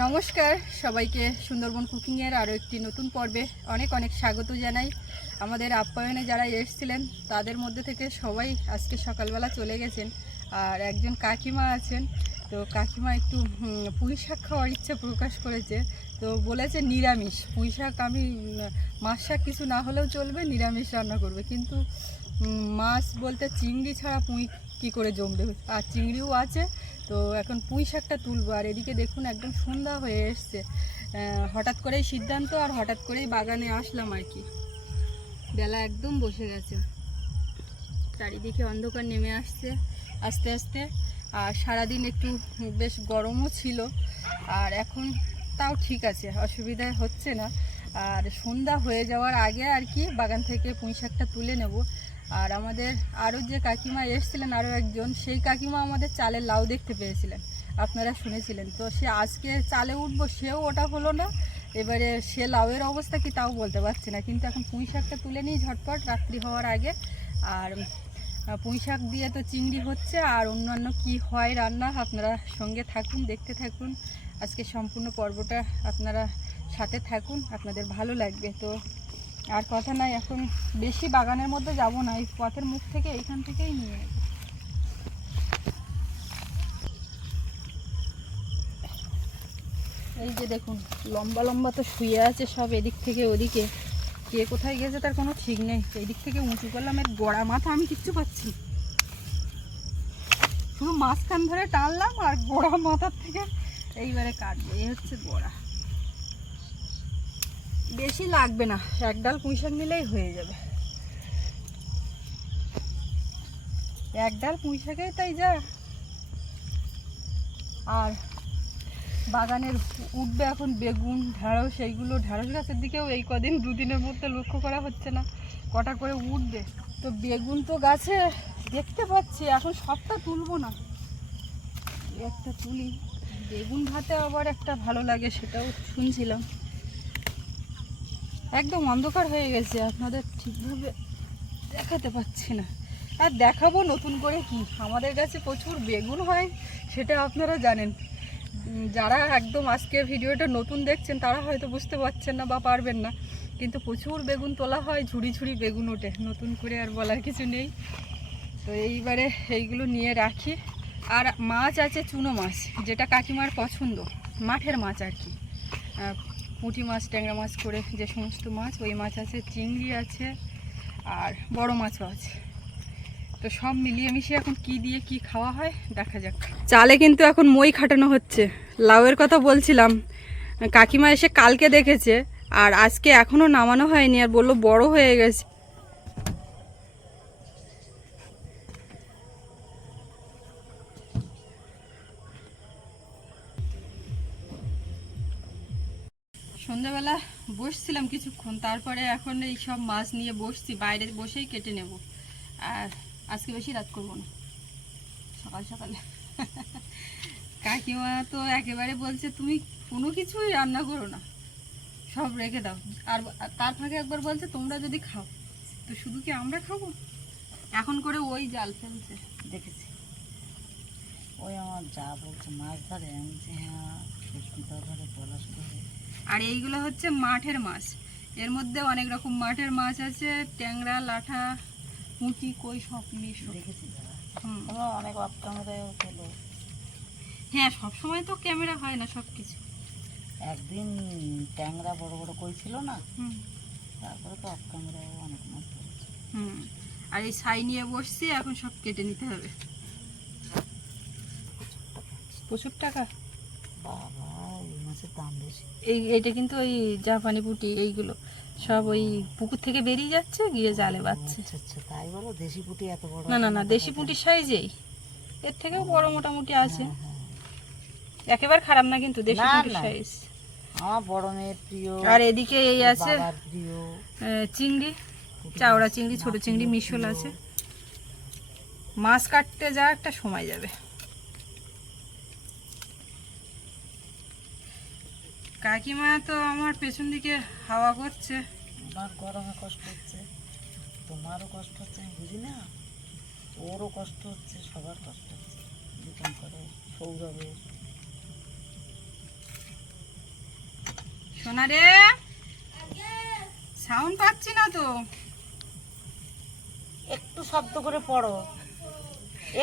নমস্কার, সবাইকে সুন্দরবন কুকিংয়ের আরও একটি নতুন পর্বে অনেক অনেক স্বাগত জানাই। আমাদের আপ্যায়নে যারা এসেছিলেন, তাদের মধ্যে থেকে সবাই আজকে সকালবেলা চলে গেছেন আর একজন কাকিমা আছেন। তো কাকিমা একটু পুঁই শাক খাওয়ার ইচ্ছা প্রকাশ করেছে। তো বলেছে নিরামিষ। পুঁই শাক আমি মাছ শাক কিছু না হলেও চলবে, নিরামিষ রান্না করবে। কিন্তু মাছ বলতে চিংড়ি ছাড়া পুঁই কী করে জমবে? আর চিংড়িও আছে তো এখন পুঁই শাকটা তুলবো। আর এদিকে দেখুন একদম সন্ধ্যা হয়ে এসছে। হঠাৎ করেই সিদ্ধান্ত আর হঠাৎ করেই বাগানে আসলাম আর কি। বেলা একদম বসে গেছে। চারিদিকে অন্ধকার নেমে আসছে আস্তে আস্তে। আর সারাদিন একটু বেশ গরমও ছিল। আর এখন তাও ঠিক আছে, অসুবিধা হচ্ছে না। আর সন্ধ্যা হয়ে যাওয়ার আগে আর কি বাগান থেকে পুঁই শাকটা তুলে নেব। আর আমাদের আরও যে কাকিমা এসেছিলেন আরও একজন, সেই কাকিমা আমাদের চালের লাউ দেখতে পেয়েছিলেন, আপনারা শুনেছিলেন। তো সে আজকে চালে উঠবো, সেও ওটা হলো না। এবারে সে লাউয়ের অবস্থা কি তাও বলতে পারছি না, কিন্তু এখন পুঁই শাকটা তুলে নিই ঝটপট, রাত্রি হওয়ার আগে। আর পুঁই শাক দিয়ে তো চিংড়ি হচ্ছে, আর অন্যান্য কি হয় রান্না, আপনারা সঙ্গে থাকুন, দেখতে থাকুন। আজকে সম্পূর্ণ পর্বটা আপনারা সাথে থাকুন, আপনাদের ভালো লাগবে। তো আর কথা নাই, এখন বেশি বাগানের মধ্যে যাব না, এই পথের মুখ থেকে এইখান থেকেই নিয়ে। এই যে দেখুন, লম্বা লম্বা তো শুয়ে আছে সব এদিক থেকে ওদিকে কে কোথায় গেছে তার কোনো ঠিক নেই এদিক থেকে উঁচু করলাম, এর গোড়া মাথা আমি কিচ্ছু পাচ্ছি। শুধু মাঝখান ধরে টানলাম আর গোড়া মাথার থেকে এইবারে কাটবে, এই হচ্ছে গোড়া বেশি লাগবে না, এক ডাল পুঁই শাক নিলেই হয়ে যাবে। এক ডাল পুঁই শাকেই তাই যা। আর বাগানের উঠবে এখন বেগুন, ঢ্যাঁড়স সেইগুলো ঢ্যাঁড়স গাছের দিকেও এই কদিন দুদিনের মধ্যে লক্ষ্য করা হচ্ছে না, কটা করে উঠবে। তো বেগুন তো গাছে দেখতে পাচ্ছি, এখন সবটা তুলবো না। একটা তুলি, বেগুন ভাতে আবার একটা ভালো লাগে সেটাও শুনছিলাম। একদম অন্ধকার হয়ে গেছে, আপনাদের ঠিকভাবে দেখাতে পাচ্ছি না। আর দেখাবো নতুন করে কি? আমাদের কাছে প্রচুর বেগুন হয়, সেটা আপনারা জানেন। যারা একদম আজকে ভিডিওটা নতুন দেখছেন, তারা হয়তো বুঝতে পারছেন না বা পারবেন না। কিন্তু প্রচুর বেগুন তোলা হয়, ঝুড়ি ঝুড়ি বেগুন ওঠে। নতুন করে আর বলার কিছু নেই। তো এইবারে এইগুলো নিয়ে রাখি। আর মাছ আছে চুনো মাছ, যেটা কাকিমার পছন্দ। মাঠের মাছ আর কি। পুঁটি মাছ, ট্যাংরা মাছ করে যে সমস্ত মাছ, ওই মাছ আছে, চিংড়ি আছে আর বড় মাছও আছে। তো সব মিলিয়ে মিশিয়ে এখন কি দিয়ে কি খাওয়া হয়, দেখা যাক। চালে কিন্তু এখন মই খাটানো হচ্ছে। লাউয়ের কথা বলছিলাম। কাকিমা এসে কালকে দেখেছে আর আজকে এখনও নামানো হয়নি আর বলল বড় হয়ে গেছে। সন্ধ্যাবেলা বসছিলাম কিছুক্ষণ, তারপরে এখন এই সব মাছ নিয়ে বসছি, বাইরে বসেই কেটে নেব। আর আজকে বেশি রাত করব না। সকাল সকালে। কাকিমা তো একেবারে বলছে, তুমি কোনো কিছুই রান্না করো না, সব রেখে দাও। আর তার ফাঁকে একবার বলছে, তোমরা যদি খাও, তো শুধু কি আমরা খাব? এখন করে ওই জাল ফেলছে। দেখেছি। ওই আমার যা বলছে, মাছ ধরে আমি হ্যাঁ সুস্মিতা ধরে পলাশ ধরে আর এইগুলো হচ্ছে মাঠের মাছ। এর মধ্যে অনেক রকম মাঠের মাছ আছে ট্যাংরা লাঠা পুঁটি কই সব মিশ্র। যারা অনেক অফ ক্যামেরায় খেলো হ্যাঁ সব সময় তো ক্যামেরা হয় না সব কিছু একদিন ট্যাংরা বড় বড় কই ছিল না হুম। তারপরে তো অফ ক্যামেরায় অনেক মাছ হুম। আর এই ছাই নিয়ে বসছি এখন সব কেটে নিতে হবে। প্রচুর টাকা। বাবা। মাছের দাম বেশি। এই এইটা কিন্তু ওই জাপানি পুঁটি এইগুলো। সব ওই পুকুর থেকে বেরিয়ে যাচ্ছে গিয়ে জালে বাচ্ছে আচ্ছা তাই বলো? দেশি পুঁটি এত বড় না না না দেশি পুঁটির সাইজেই। এর থেকেও বড় মোটামুটি আছে। হ্যাঁ, হ্যাঁ। একেবারে খারাপ না কিন্তু দেশি পুঁটির সাইজ। আমার বড় মেয়ের প্রিয় আর এদিকে এই আছে চিংড়ি চাওড়া চিংড়ি ছোট চিংড়ি মিশল আছে। মাছ কাটতে যা একটা সময় যাবে। কাকিমা তো আমার পেছন দিকে হাওয়া করছে। আমার গরমে কষ্ট হচ্ছে। তোমারও কষ্ট হচ্ছে আমি বুঝি না? ওরও কষ্ট হচ্ছে সবার কষ্ট হচ্ছে। দোকান করে সৌরভের সোনা রে সাউন্ড পাচ্ছি না তো। একটু শব্দ করে পড়ো।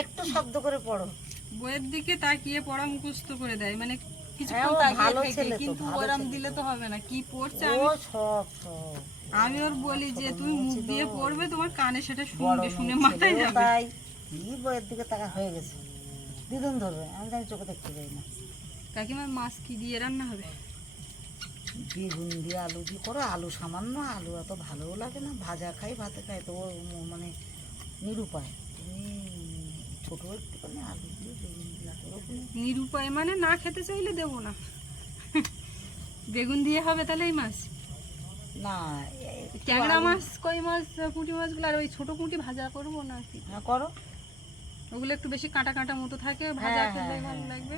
একটু শব্দ করে পড়ো। বইয়ের দিকে তাকিয়ে পড়া মুখস্থ করে দেয় মানে হ্যাঁ, ও ভালো ছেলে তো, কিন্তু ওরম দিলে তো হবে না। কি পড়ছে আমি সব সব। আমি ওর বলি যে তুমি মুখ দিয়ে পড়বে তোমার কানে সেটা শুনবে শুনে মাথায় যাবে। তাই। কি বইয়ের দিকে তাকা হয়ে গেছে? দিদুন ধরবে আমি আমি চোখে দেখতে যাই না। কাকিমার মাছ কি দিয়ে রান্না হবে? বেগুন দিয়ে আলু দিয়ে করো আলু সামান্য আলু এত ভালোও লাগে না ভাজা খাই ভাতে খাই তো মানে নিরুপায়। তুমি ছোটো একটুখানি আলু দিয়ে বেগুন দিয়ে করো কোনো নিরুপায় মানে না খেতে চাইলে দেবো না। বেগুন দিয়ে হবে তাহলে এই মাছ? না ট্যাংরা মাছ কই মাছ পুঁটি মাছগুলো আর ওই ছোট পুঁটি ভাজা করব না কি? হ্যাঁ করো। ওগুলো একটু বেশি কাঁটা কাঁটা মতো থাকে ভাজা হ্যাঁ, খেলে হ্যাঁ, ভালো হ্যাঁ, লাগবে।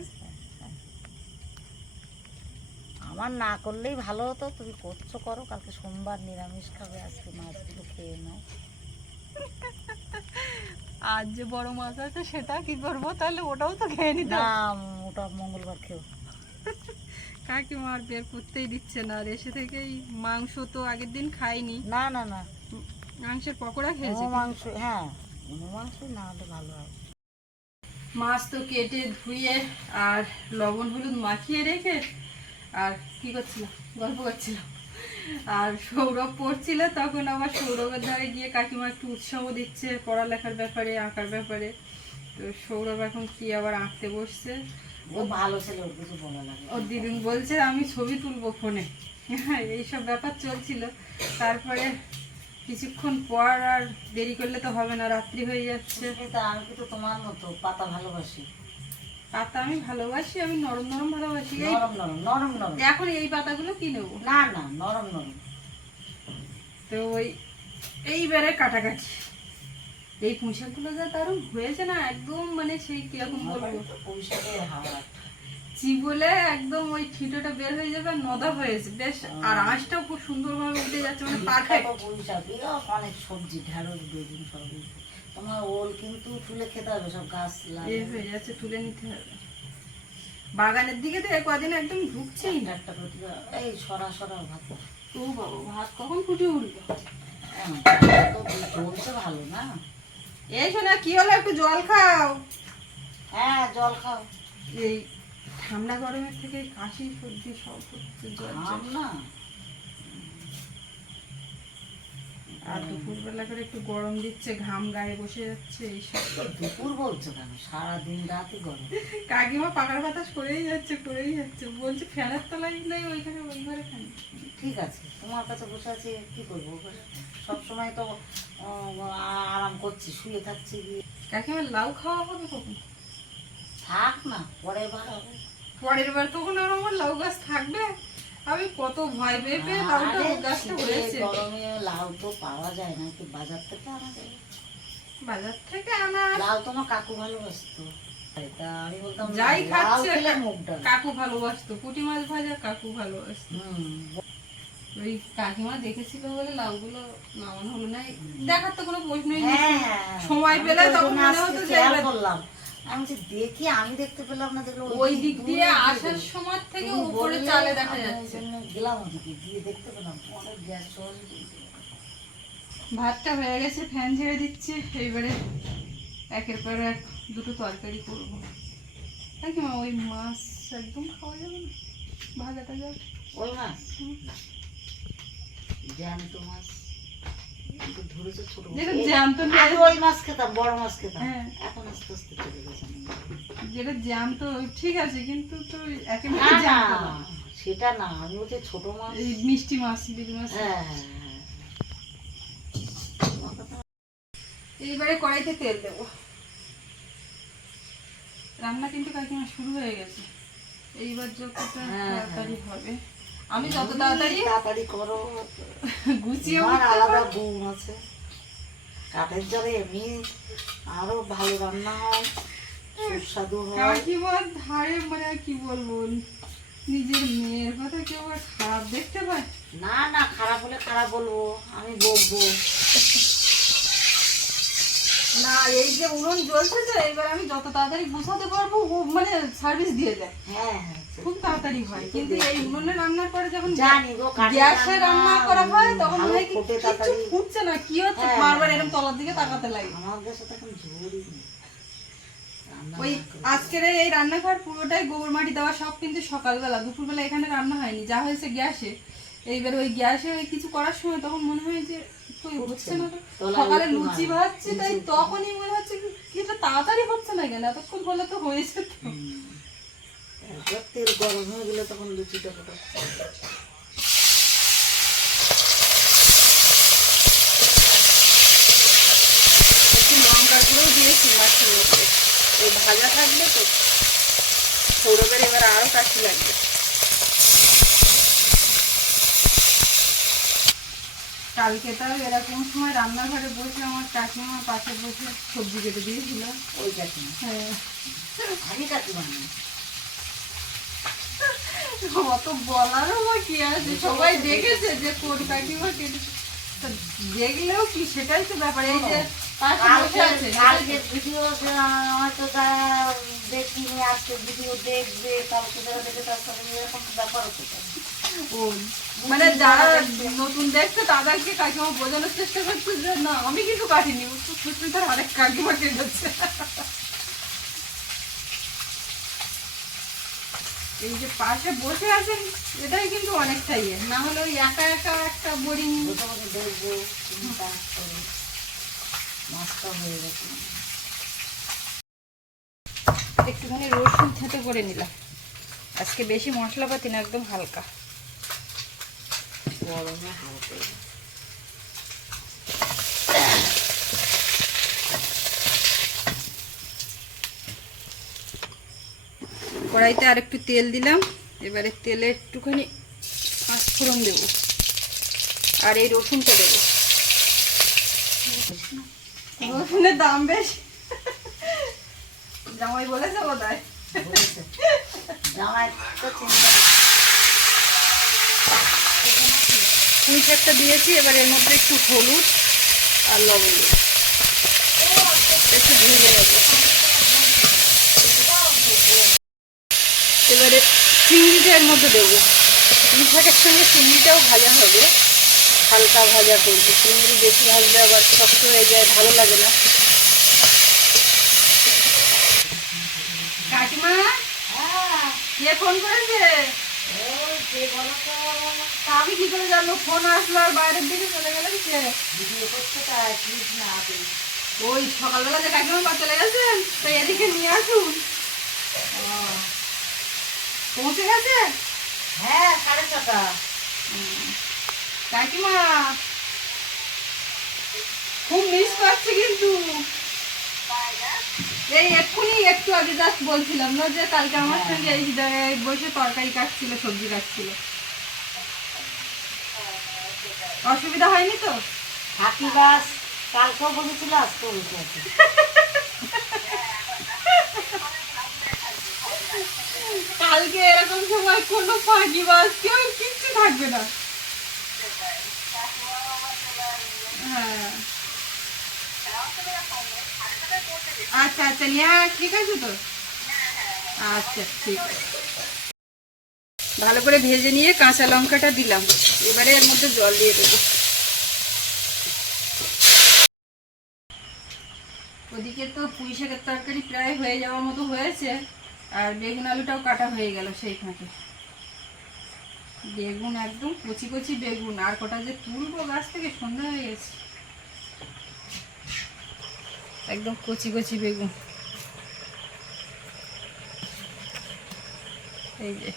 আমার না করলেই ভালো হতো তুমি করছ করো কালকে সোমবার নিরামিষ খাবে আজকে মাছগুলো খেয়ে নাও। আর যে বড় মাছ আছে সেটা কি করব? তাহলে ওটাও তো খেয়ে নিতে ওটা মঙ্গলবার খেও কাকিমা আর বের করতেই দিচ্ছে না আর এসে থেকেই মাংস তো আগের দিন খাইনি। না না না। মাংসের পকোড়া খেয়েছি মাংস হ্যাঁ মাংস না হলে ভালো হয়। মাছ তো কেটে ধুয়ে আর লবণ হলুদ মাখিয়ে রেখে আর কি করছিলাম? গল্প করছিলাম। আর সৌরভ পড়ছিল তখন আবার সৌরভের ধারে গিয়ে কাকিমা একটু উৎসাহ দিচ্ছে পড়ালেখার ব্যাপারে আঁকার ব্যাপারে। তো সৌরভ এখন কি আবার আঁকতে বসছে? ও ভালো ছেলে ওর কিছু বলা লাগে ওর দিদিন বলছে আমি ছবি তুলবো ফোনে। হ্যাঁ এইসব ব্যাপার চলছিল। তারপরে কিছুক্ষণ পর আর দেরি করলে তো হবে না রাত্রি হয়ে যাচ্ছে। আমি তো তোমার মতো পাতা ভালোবাসি। পাতা আমি ভালোবাসি আমি নরম নরম ভালোবাসি। নরম নরম নরম নরম। এখন এই পাতাগুলো কি নেব? না না নরম নরম। তো ওই এইবারে কাটাকাটি। এই পুঁশাকগুলো যা দারুণ হয়েছে না একদম মানে সেই কীরকম বলব? চিবলে একদম ওই ঠিটোটা বের হয়ে যাবে আর নদা হয়েছে বেশ আর আঁশটাও খুব সুন্দরভাবে উঠে যাচ্ছে মানে পয়সা অনেক সবজি ঢেঁড়স বেগুন সব তোমার ওল কিন্তু তুলে খেতে হবে সব গাছ লাগে হয়ে যাচ্ছে তুলে নিতে হবে। বাগানের দিকে তো কদিন একদম ঢুকছেই না। একটা করে এই সরা সরা ভাত। ও বাবা ভাত কখন ফুটে হ্যাঁ, চলছে ভালো না। এই শোনা কি হলো? একটু জল খাও। হ্যাঁ জল খাও। এই ঠান্ডা গরমের থেকে কাশি সর্দি সব হচ্ছে জ্বর। না। আর দুপুরবেলা করে একটু গরম দিচ্ছে ঘাম গায়ে বসে যাচ্ছে এইসব। দুপুর বলছো কেন? সারাদিন রাতই গরম। কাকিমা পাকার বাতাস করেই যাচ্ছে করেই যাচ্ছে। বলছে ফ্যানের তলায় নেই ওইখানে ওই ঘরে খানি ঠিক আছে তোমার কাছে বসে আছি কি করব? সব সময় তো আরাম করছি শুয়ে থাকছি গিয়ে। কাকিমা লাউ খাওয়া হবে কখন? থাক না পরে বার হবে। পরের বার তখন আর আমার লাউ গাছ থাকবে। আমি কত ভয় পেয়ে পেয়ে লাউটা গাছটা হয়েছে। গরমে লাউ তো পাওয়া যায় না কি বাজার থেকে আনা যায়। বাজার থেকে আনা। লাউ তোমার কাকু ভালোবাসতো। আমি বলতাম যাই খাচ্ছে কাকু ভালোবাসতো পুঁটি মাছ ভাজা কাকু ভালোবাসতো। ওই কাকিমা দেখেছিল বলে লাউগুলো নামানো হলো না। দেখার তো কোনো প্রশ্নই নেই। হ্যাঁ সময় পেলে তো তখন মনে হতো যে করলাম। আমি যে দেখি আমি দেখতে পেলাম না দেখলাম ওই দিক দিয়ে আসার সময় থেকে উপরে চালে দেখা যাচ্ছে। গেলাম ওদিকে গিয়ে দেখতে পেলাম। অনেক গ্যাস ভাতটা হয়ে গেছে ফ্যান ঝেড়ে দিচ্ছে। এইবারে একের পর এক দুটো তরকারি করব। ওই মাছ একদম খাওয়া যাবে না? ভাজা টাজা ওই মাছ? হুম। জ্যান্ত মাছ কিন্তু ধরেছে ছোট মাছ। যেটা জ্যান্ত আগে ওই মাছ খেতাম বড় মাছ খেতাম। হ্যাঁ। এখন আস্তে আস্তে চলে গেছে যেটা জ্যান্ত ঠিক আছে কিন্তু তো একেবারে জ্যান্ত সেটা না আমি বলছি ছোট মাছ। মিষ্টি মাছ বিল মাছ। হ্যাঁ হ্যাঁ হ্যাঁ। এইবারে কড়াইতে তেল দেবো। রান্না কিন্তু কাকিমা শুরু হয়ে গেছে। এইবার যতটা তাড়াতাড়ি হবে। আমি যত তাড়াতাড়ি তাড়াতাড়ি করো। গুছিয়ে আমার আলাদা গুণ আছে। কাঠের জলে এমনি আরও ভালো রান্না হয় সুস্বাদু হয়। কাকিমার ধারে মানে কি বলব? নিজের মেয়ের কথা কেউ আর খারাপ দেখতে পায়? না না খারাপ হলে খারাপ বলব? আমি বকবো। না এই যে উনুন জ্বলছে তো এবার আমি যত তাড়াতাড়ি গুছাতে পারব মানে সার্ভিস দিয়ে দেয়। হ্যাঁ হ্যাঁ। খুব তাড়াতাড়ি হয়। কিন্তু এই উনুনে রান্নার পরে যখন গ্যাসে রান্না করা হয় তখন মনে হয় কি ফোটে ফুটছে না কি হচ্ছে? হ্যাঁ, বারবার। এরকম তলার দিকে তাকাতে লাগে। ওই আজকের এই রান্নাঘর পুরোটাই গোবর মাটি দেওয়া সব কিন্তু সকালবেলা। দুপুরবেলা এখানে রান্না হয়নি যা হয়েছে গ্যাসে। এইবার ওই গ্যাসে ওই কিছু করার সময় তখন মনে হয় যে হচ্ছে না। তো। সকালে লুচি। ভাজছি তাই তখনই মনে হচ্ছে এটা তাড়াতাড়ি হচ্ছে না কেন? এতক্ষণ হলে তো হয়েছে তো। তেল গরম হয়ে গেলে তখন লুচিটা ফোটা একটু লঙ্কা দিয়েছি মাছের মধ্যে ওই ভাজা থাকবে তো। সৌরভের এবার আরও কাশি লাগবে। কালকে তাও এরকম সময় রান্নাঘরে বসে আমার কাকিমা পাশে বসে সবজি কেটে দিয়েছিল। ওই কাকি হ্যাঁ। আমি কাকি মানে অত বলারও বা কি আছে? সবাই দেখেছে যে কোন কাকিমা কেটেছে তা দেখলেও কি? সেটাই তো ব্যাপার। এই যে কালকে ভিডিও হয়তো তারা দেখিনি আজকে ভিডিও দেখবে কালকে যারা দেখে তার সাথে এরকম ব্যাপার হতে মানে যারা নতুন দেখছে তাদেরকে কাকিমা বোঝানোর চেষ্টা করছে যে না আমি কিছু কাটিনি। সুস্মিতার আরেক কাকিমা কেটেছে এই যে পাশে বসে আছেন এটাই কিন্তু অনেকটাই ইয়ে। না হলে ওই একা একা একটা বোরিং বসে দেখব চিন্তা করে। হয়ে গেছে। একটুখানি রসুন থেতো করে নিলাম। আজকে বেশি মশলাপাতি না একদম হালকা। গরমে হালকা। কড়াইতে আর একটু তেল দিলাম। এবারে তেলে একটুখানি পাঁচফোড়ন দেবো। আর এই রসুনটা দেবো। রসুনের দাম বেশ। জামাই বলেছে বোধ হয় বলেছে। জামাই তো চিন্তা পুঁই শাকটা দিয়েছি এবার এর মধ্যে একটু হলুদ আর লবণ একটু ভেজে নেব এবারে চিংড়িটা এর মধ্যে দেবো। শাকের সঙ্গে চিংড়িটাও ভাজা হবে। হালকা ভাজা করব। চিংড়ি বেশি ভাজলে আবার শক্ত হয়ে যায়, ভালো লাগে না। কাকিমা, কে ফোন করেছে? আমি কি করে জানব? ফোন আসলো আর বাইরের দিকে চলে গেলেন আপনি ওই সকালবেলা যে কাকিমা পা চলে গেছেন, তো এদিকে নিয়ে আসুন। পৌঁছে গেছে? হ্যাঁ সাড়ে ছটা। কাকিমা খুব মিস করছি কিন্তু। এই এক্ষুনি একটু আগে জাস্ট বলছিলাম না যে কালকে আমার সঙ্গে এই বসে তরকারি কাটছিল সবজি কাটছিল। অসুবিধা হয়নি তো? হাতি বাস কালকেও বলেছিল আজকেও বসে আছে। কালকে এরকম সময় কোনো ফাঁকি বাস কেউ কিচ্ছু থাকবে না। হ্যাঁ। আচ্ছা আচ্ছা নিয়ে ঠিক আছে তো? আচ্ছা ঠিক ভালো করে ভেজে নিয়ে কাঁচা লঙ্কাটা দিলাম। এবারে এর মধ্যে জল দিয়ে দেবো। ওদিকে তো পুঁই শাকের তরকারি প্রায় হয়ে যাওয়ার মতো হয়েছে। আর বেগুন আলুটাও কাটা হয়ে গেল সেই ফাঁকে। বেগুন একদম কচি কচি বেগুন, আর কটা যে তুলবো গাছ থেকে সন্ধ্যা হয়ে গেছে। একদম কচি কচি বেগুন। এই যে।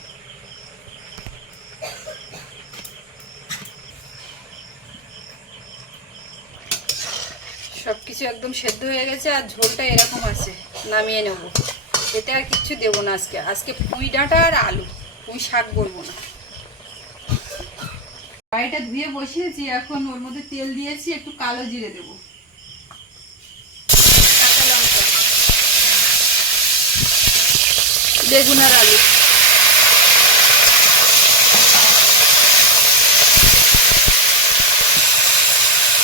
সব কিছু একদম সেদ্ধ হয়ে গেছে আর ঝোলটা এরকম আছে, নামিয়ে নেব। এতে আর কিচ্ছু দেবো না আজকে। আজকে পুঁই ডাঁটা আর আলু। পুঁই শাক বলব না। কড়াইটা ধুয়ে বসিয়েছি, এখন ওর মধ্যে তেল দিয়েছি, একটু কালো জিরে দেবো। বেগুন আর আলু।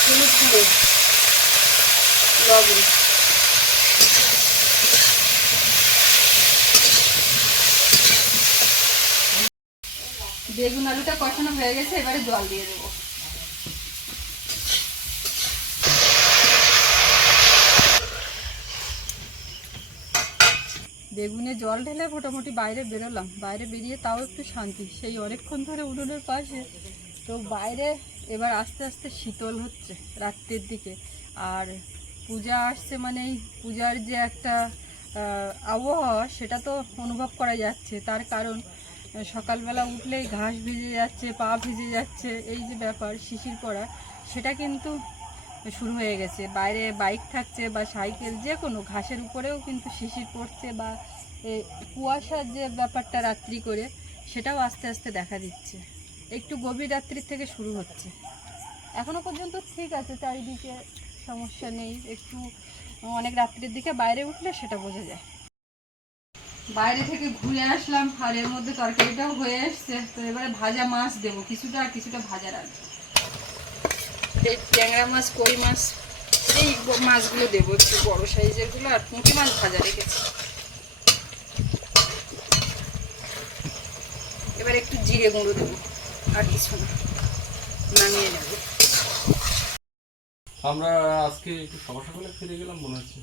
হলুদ গুঁড়ো। লবণ। বেগুন আলুটা কষানো হয়ে গেছে, এবারে জল দিয়ে দেবো। বেগুনে জল ঢেলে মোটামুটি বাইরে বেরোলাম। বাইরে বেরিয়ে তাও একটু শান্তি। সেই অনেকক্ষণ ধরে উনুনের পাশে। তো বাইরে এবার আস্তে আস্তে শীতল হচ্ছে রাত্রের দিকে। আর পূজা আসছে মানেই পূজার যে একটা আবহাওয়া, সেটা তো অনুভব করা যাচ্ছে। তার কারণ সকালবেলা উঠলেই ঘাস ভিজে যাচ্ছে, পা ভিজে যাচ্ছে, এই যে ব্যাপার, শিশির পড়া, সেটা কিন্তু শুরু হয়ে গেছে। বাইরে বাইক থাকছে বা সাইকেল, যে কোনো ঘাসের উপরেও কিন্তু শিশির পড়ছে বা কুয়াশার যে ব্যাপারটা রাত্রি করে, সেটাও আস্তে আস্তে দেখা দিচ্ছে। একটু গভীর রাত্রির থেকে শুরু হচ্ছে। এখনও পর্যন্ত ঠিক আছে, চারিদিকে সমস্যা নেই। একটু অনেক রাত্রির দিকে বাইরে উঠলে সেটা বোঝা যায়। বাইরে থেকে ঘুরে আসলাম আর এর মধ্যে তরকারিটাও হয়ে এসছে। তো এবারে ভাজা মাছ দেবো কিছুটা আর কিছুটা ভাজা রাখব এই ট্যাংরা মাছ কই মাছ এই মাছগুলো দেবো একটু বড় সাইজেরগুলো আর পুঁটি মাছ ভাজা রেখেছি। এবার একটু জিরে গুঁড়ো দেবো আর কিছু না নামিয়ে নেব। আমরা আজকে একটু সমস্যা করে ফিরে গেলাম মনে হচ্ছে।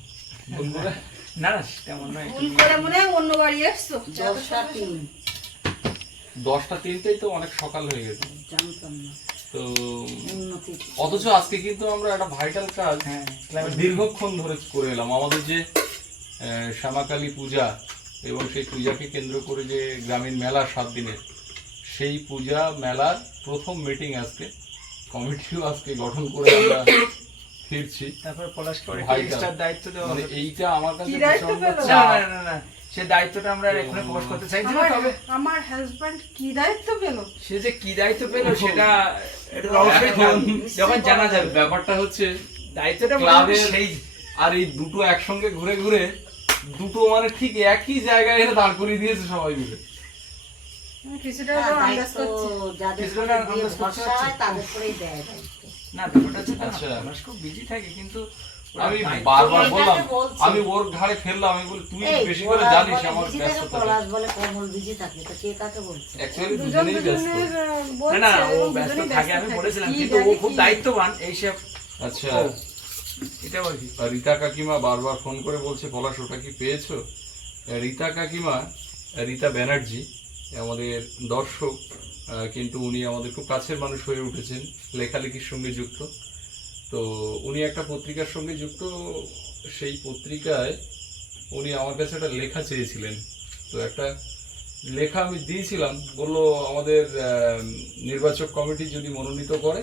বন্ধুরা না না তেমন নয় ভুল করে মনে হয় অন্য বাড়ি এসছো দশটা তিন। দশটা তিনটেই তো অনেক সকাল হয়ে গেছে। জানতাম না। তো অথচ আজকে কিন্তু আমরা একটা ভাইটাল কাজ হ্যাঁ দীর্ঘক্ষণ ধরে করে এলাম। আমাদের যে শ্যামাকালী পূজা এবং সেই পূজাকে কেন্দ্র করে যে গ্রামীণ মেলা সাত দিনের সেই পূজা মেলার প্রথম মিটিং আজকে কমিটিও আজকে গঠন করে আমরা ফিরছি। তারপর পলাশকে একটা ভাইটা। দায়িত্ব দেওয়া মানে এইটা আমার কাছে কি দায়িত্ব না না না সে দায়িত্বটা আমরা এখানে প্রকাশ করতে চাইছি না তবে আমার হাজবেন্ড কি দায়িত্ব পেল? সে যে কি দায়িত্ব পেল সেটা। যখন জানা যাবে ব্যাপারটা হচ্ছে দায়িত্বটা ক্লাবের আর এই দুটো একসঙ্গে ঘুরে ঘুরে দুটো মানে ঠিক একই জায়গায় এনে দাঁড় করিয়ে দিয়েছে সবাই মিলে। কিছুটা হ্যাঁ, আন্দাজ করছি। যাদের কিছুটা দিয়ে ভরসা হয় তাদের উপরেই দেয়। না আচ্ছা। খুব বিজি থাকে কিন্তু ওরা আমি দায়িত্ব- বারবার বললাম বলছি। আমি ওর ঘাড়ে ফেললাম আমি বলি তুই এই, বেশি করে পলাশ জানিস বলে আমার বিজি থাকে, ব্যস্ততা পলাশ বলে কমল বিজি থাকে? তো কে কাকে বলছে? অ্যাকচুয়ালি দুজন দুজনেই ব্যস্ত। দুজনের আহ, বলছে না ও এবং ব্যস্ত দুজনেই থাকে আমি বলেছিলাম কি কিন্তু ও জানি খুব কি- দায়িত্ববান এইসব আচ্ছা। ও, এটা বলছি। আর রীতা কাকিমা বারবার ফোন করে বলছে পলাশ ওটা কি পেয়েছ? রীতা কাকিমা রীতা ব্যানার্জি আমাদের দর্শক কিন্তু উনি আমাদের খুব কাছের মানুষ হয়ে উঠেছেন লেখালেখির সঙ্গে যুক্ত। তো উনি একটা পত্রিকার সঙ্গে যুক্ত সেই পত্রিকায় উনি আমার কাছে একটা লেখা চেয়েছিলেন। তো একটা লেখা আমি দিয়েছিলাম বলল আমাদের নির্বাচক কমিটি যদি মনোনীত করে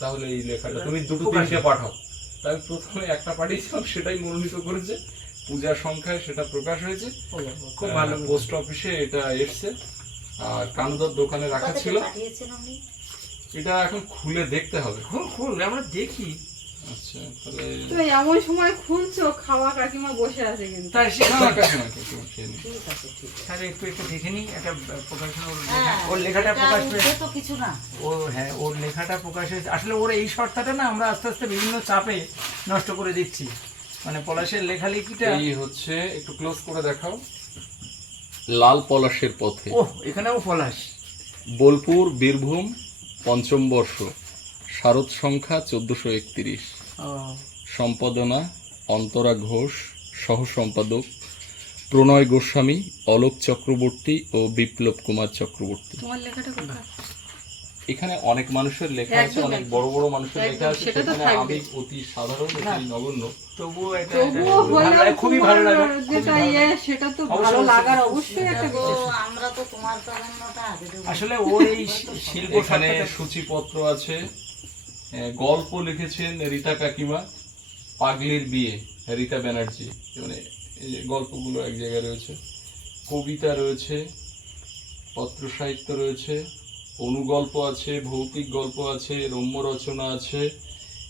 তাহলে এই লেখাটা তুমি দুটো তিনটে পাঠাও। তাই প্রথমে একটা পাঠিয়েছিলাম সেটাই মনোনীত করেছে। পূজার সংখ্যায় সেটা প্রকাশ হয়েছে। খুব ভালো। পোস্ট অফিসে এটা এসছে। আর কানুদার দোকানে রাখা ছিল। এটা এখন খুলে দেখতে হবে। খুব আমরা দেখি। আচ্ছা তাহলে তো এমন সময় খুলছো খাওয়া কাকিমা বসে আছে কিন্তু। তাই সে না, না, কাকিমা, কাকিমা, ঠিক আছে ঠিক আছে। তাহলে একটু একটু দেখে নিই একটা প্রকাশন ওর লেখা- ওর লেখাটা প্রকাশ উঠে তো কিছু না। ও হ্যাঁ ওর লেখাটা প্রকাশ হয়েছে। আসলে ওর এই শর্তাটা না আমরা আস্তে আস্তে বিভিন্ন চাপে নষ্ট করে দিচ্ছি। মানে পলাশের লেখালেখিটা এই হচ্ছে একটু ক্লোজ করে দেখাও। লাল পলাশের পথে। ও এখানেও পলাশ। বোলপুর বীরভূম পঞ্চম বর্ষ। শারদ সংখ্যা চোদ্দশো একত্রিশ। সম্পাদনা অন্তরা ঘোষ সহ সম্পাদক প্রণয় গোস্বামী অলোক চক্রবর্তী ও বিপ্লব কুমার চক্রবর্তী। তোমার লেখাটা কোথায়? এখানে অনেক মানুষের লেখা আছে অনেক বড় বড় মানুষের লেখা আছে সেখানে আমি অতি সাধারণ অতি নগণ্য। তবুও এটা খুবই ভালো লাগে তোমার যেটা ইয়ে সেটা তো ভালো লাগার অবশ্যই। অবশ্যই একটা আমরা তো তোমার প্রাধান্যটা আগে দেবো। আসলে ওর এই শিল্প এখানে সূচিপত্র আছে গল্প লিখেছেন রীতা কাকিমা পাগলির বিয়ে রীতা ব্যানার্জি। মানে গল্পগুলো এক জায়গায় রয়েছে। কবিতা রয়েছে পত্র সাহিত্য রয়েছে অনুগল্প আছে ভৌতিক গল্প আছে রম্য রচনা আছে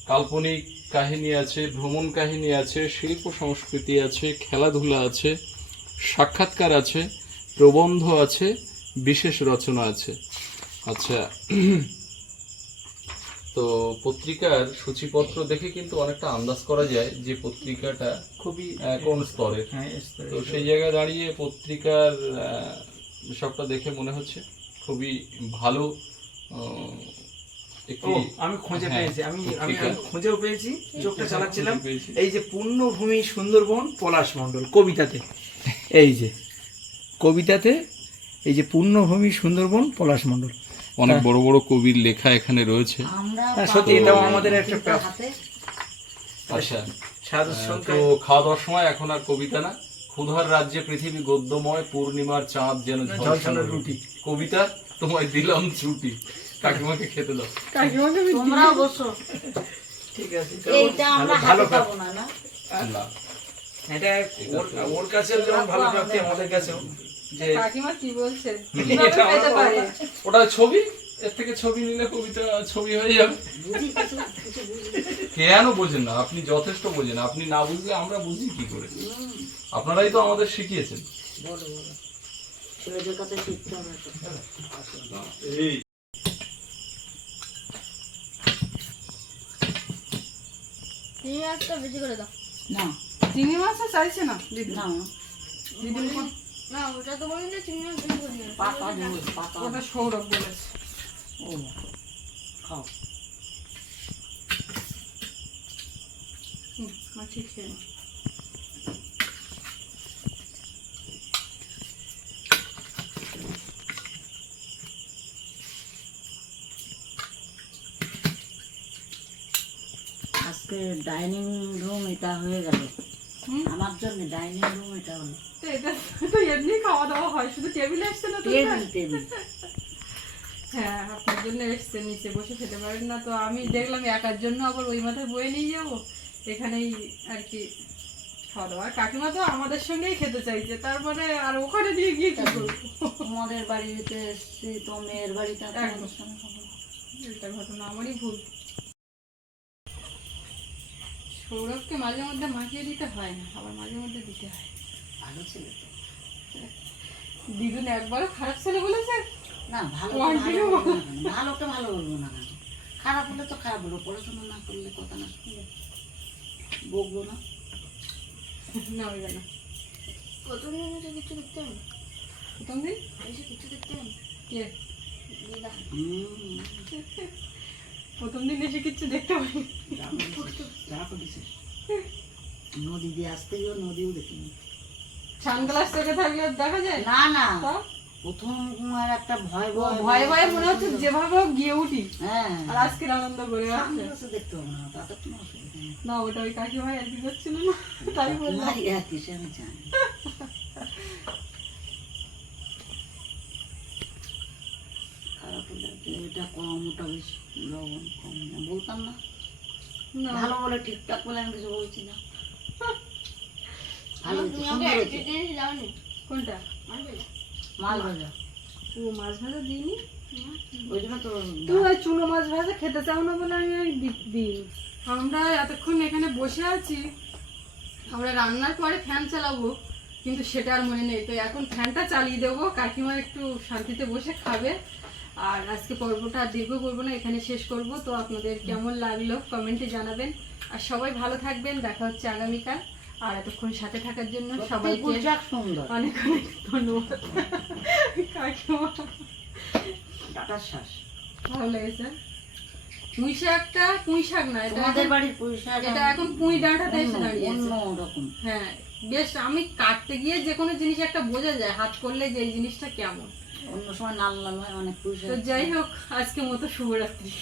কাল্পনিক কাহিনী আছে ভ্রমণ কাহিনী আছে শিল্প সংস্কৃতি আছে খেলাধুলা আছে সাক্ষাৎকার আছে প্রবন্ধ আছে বিশেষ রচনা আছে। আচ্ছা তো পত্রিকার সূচিপত্র দেখে কিন্তু অনেকটা আন্দাজ করা যায় যে পত্রিকাটা খুবই কোন স্তরের। হ্যাঁ, স্তরে। তো সেই জায়গায় দাঁড়িয়ে পত্রিকার সবটা দেখে মনে হচ্ছে? খুবই ভালো আমি খুঁজে হ্যাঁ, পেয়েছি আমি আমি খুঁজেও পেয়েছি চোখটা চালাচ্ছিলাম। এই যে পূর্ণভূমি সুন্দরবন পলাশ মণ্ডল কবিতাতে। এই যে কবিতাতে এই যে পূর্ণভূমি সুন্দরবন পলাশ মণ্ডল। অনেক বড় বড় কবির লেখা এখানে রয়েছে। হ্যাঁ, সত্যি এটাও আমাদের একটা আচ্ছা তো খাওয়া দাওয়ার সময় এখন আর কবিতা না। ক্ষুধার রাজ্যে পৃথিবী গদ্যময় পূর্ণিমার চাঁদ যেন ঝলসানো রুটি। কবিতা তোমায় দিলাম ছুটি। কাকিমাকে খেতে দাও। কাকিমাকে বসো। ঠিক আছে এইটা আমরা ভালো হাতে না না? না। এটা ওর- কাছে যেমন ভালো প্রাপ্তি আমাদের। কাছেও যে কাকিমা কি বলছে। এটা ওটা ছবি? এর থেকে ছবি নিলে কবিতা ছবি হয়ে যাবে। কেন বোঝেন না আপনি যথেষ্ট বোঝেন। আপনি না বুঝলে আমরা বুঝি কি করে। আপনারাই তো আমাদের শিখিয়েছেন। চিংড়ি মাছটা বেশি করে দাও। না চিংড়ি চাইছে না দিদি। না। দিদি না ওটা তো বলি না চিংড়ি মাছ বেশি করে পাতা পাতা। ওটা সৌরভ বলেছে। ও খাও। হুম, মা ঠিক খেয়ে। আজকে ডাইনিং রুম এটা হয়ে গেল। আমার জন্য ডাইনিং রুম এটা হলো। তো এটা তো এমনি খাওয়া দাওয়া হয় শুধু টেবিলে এসছে না টেবিল টেবিল। হ্যাঁ আপনার জন্য এসছে নিচে বসে খেতে পারেন না তো। আমি দেখলাম একার জন্য আবার ওই মাথায় বয়ে নিয়ে যাব। এখানেই আর কি খাওয়া দাওয়া কাকিমা তো আমাদের সঙ্গেই খেতে চাইছে তারপরে আর ওখানে দিয়ে গিয়ে কি করব? তোমাদের বাড়িতে এসছি তো মেয়ের বাড়িতে। এটা ঘটনা আমারই ভুল। সৌরভকে মাঝে মধ্যে মাখিয়ে দিতে হয় না আবার মাঝে মধ্যে দিতে হয়। ভালো ছেলে তো। দিদুন একবারও খারাপ ছেলে বলেছে? না ভালো ভালো বলব না খারাপ হলে তো খারাপ বলব পড়াশোনা না করলে কথা না শুনলে বকবো না। না ওই না। প্রথম দিন এসে কিছু দেখতে হবে? প্রথম দিন? এসে কিছু দেখতে হবে? কে? প্রথম দিন এসে কিচ্ছু দেখতে করেছিস, নদী দিয়ে আসতে গিয়েও নদীও দেখিনি। সানগ্লাস চোখে থাকলে দেখা যায়? না না? প্রথম আর একটা ভয় ভয় ভয়ে ভয়ে মনে হচ্ছে যেভাবে হোক গিয়ে উঠি। হ্যাঁ। আর আজকের আনন্দ করে আছে। দেখতে হবে না কোনো অসুবিধা নেই। না ওটা ওই কাকি ভাই আর কি করছিল না তাই বললাম। কিসে আমি জানি। এটা কম ওটা বেশি লবণ কম না বলতাম না। ভালো বলে ঠিকঠাক বলে আমি কিছু বলছি না। ভালো দাওনি কোনটা? মাছ ভাজা। ও মাছ ভাজা দিইনি? ওই জন্য তো তুমি ওই চুনো মাছ ভাজা খেতে চাও না বলে আমি ওই দিই। আমরা এতক্ষণ এখানে বসে আছি আমরা রান্নার পরে ফ্যান চালাবো কিন্তু সেটা আর মনে নেই। তো এখন ফ্যানটা চালিয়ে দেবো কাকিমা একটু শান্তিতে বসে খাবে। আর আজকে পর্বটা আর দীর্ঘ করব না এখানে শেষ করব। তো আপনাদের কেমন লাগল কমেন্টে জানাবেন। আর সবাই ভালো থাকবেন দেখা হচ্ছে আগামীকাল। আর এতক্ষণ সাথে থাকার জন্য সবাই সবাইকে সুন্দর। অনেক অনেক ধন্যবাদ। কাকিমা। ডাটার শ্বাস। ভালো লেগেছে। পুঁই শাকটা পুঁই শাক না এটা বাড়ির পুঁইশাক এটা এখন পুঁই ডাঁটাতে এসে দাঁড়িয়েছে। অন্য রকম। হ্যাঁ বেশ আমি কাটতে গিয়ে যে কোনো জিনিস একটা বোঝা যায় হাত করলে যে এই জিনিসটা কেমন। অন্য সময় লাল লাল হয় অনেক পুঁইশাক তো যাই হোক আজকে মতো শুভরাত্রি।